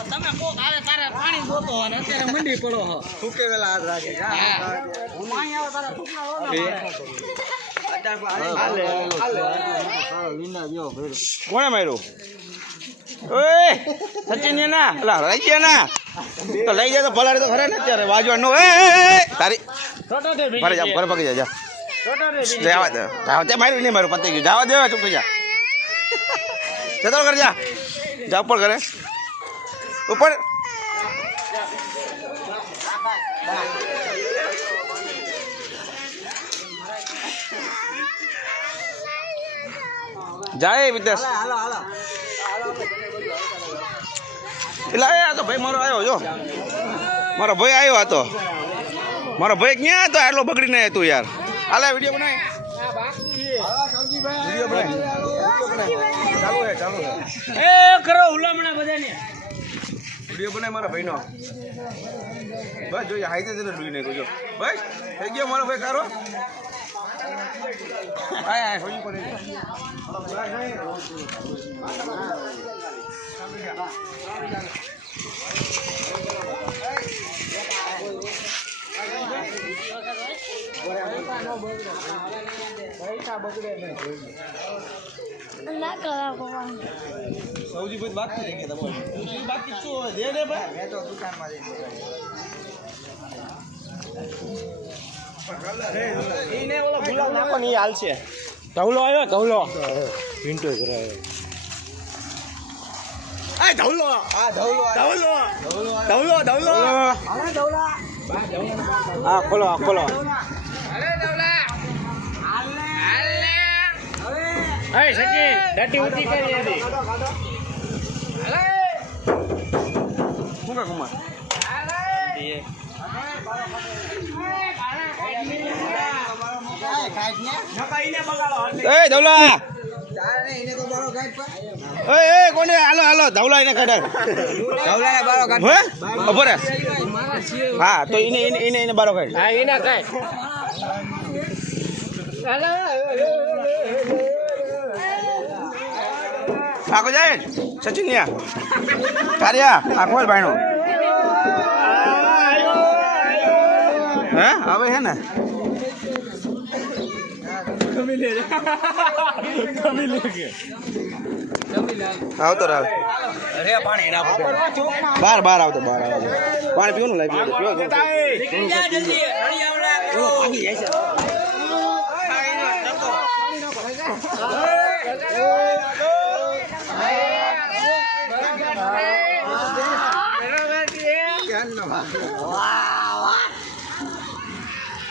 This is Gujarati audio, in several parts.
તમે કોક આવે તારે પાણી જોતો અને અત્યારે મંડી પડો હો ફૂકે વેલા હાથ રાખે હું અહીં આવે તારા ફૂકના કોણે માર્યું ઓય સચિન ને ના અલા લઈ ગયા ના તો લઈ જાય તો ભલાડી તો ખરા ને અત્યારે વાજવાનો એ તારી ભરે જા ભરે પગી જા જવા દે તે માર્યું નહીં મારું પતી ગયું જવા દે ચૂપ થઈ જા જતો કર જા જા ઉપર કરે ઉપર જાય વિદેશ એટલે આ તો ભાઈ મારો આવ્યો જો મારો ભાઈ આવ્યો હતો મારો ભાઈ ક્યાં હતો આટલો બગડીને હતું યાર હાલે વિડીયો બનાય એ કરો હુલામણા બધાને વિડીયો બનાય મારા ભાઈનો બસ જોઈએ હાઈતે જઈને ડૂઈ નાખ્યો જો બસ થઈ ગયો મારો ભાઈ કારો આય હોઈ પડે સૌજી કોઈ બાકી રહી ગયા તમારે બાકી શું હોય દે દે ભાઈ મેં તો દુકાનમાં એને ઓલો ગુલાબ નાખો ને હાલ છે ધવલો આવ્યો ધવલો પિન્ટો કરાયો આ ધવલો આ ધવલો ધવલો ધવલો ધવલો અરે ધવલા આ ખોલો આ ખોલો અરે ધવલા હાલે હાલે હવે એ સચિન ડટી ઉતી કરી હતી હાલે મુકા કુમાર હાલે એ ધવલા એ કોને હાલો હાલો ધવલા એને કાઢ ધવલા બારો કાઢ ઉભો રે હા તો એને બારો કાઢ હા એને કાઢ હાલો આકો જાય સચિન યા કાર્યા આખો ભાઈનો હે હવે હે ને આવતો રાવ અરે પાણી ના બહાર બહાર આવતો બહાર આવતો પાણી પીવાનું લાવી પીવો જલ્દી પાણી આવડા ભાગી જાય છે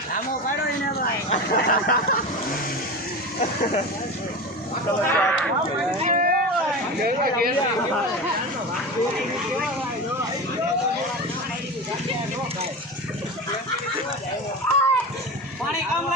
રામો પાડો એને ભાઈ પાણી કામ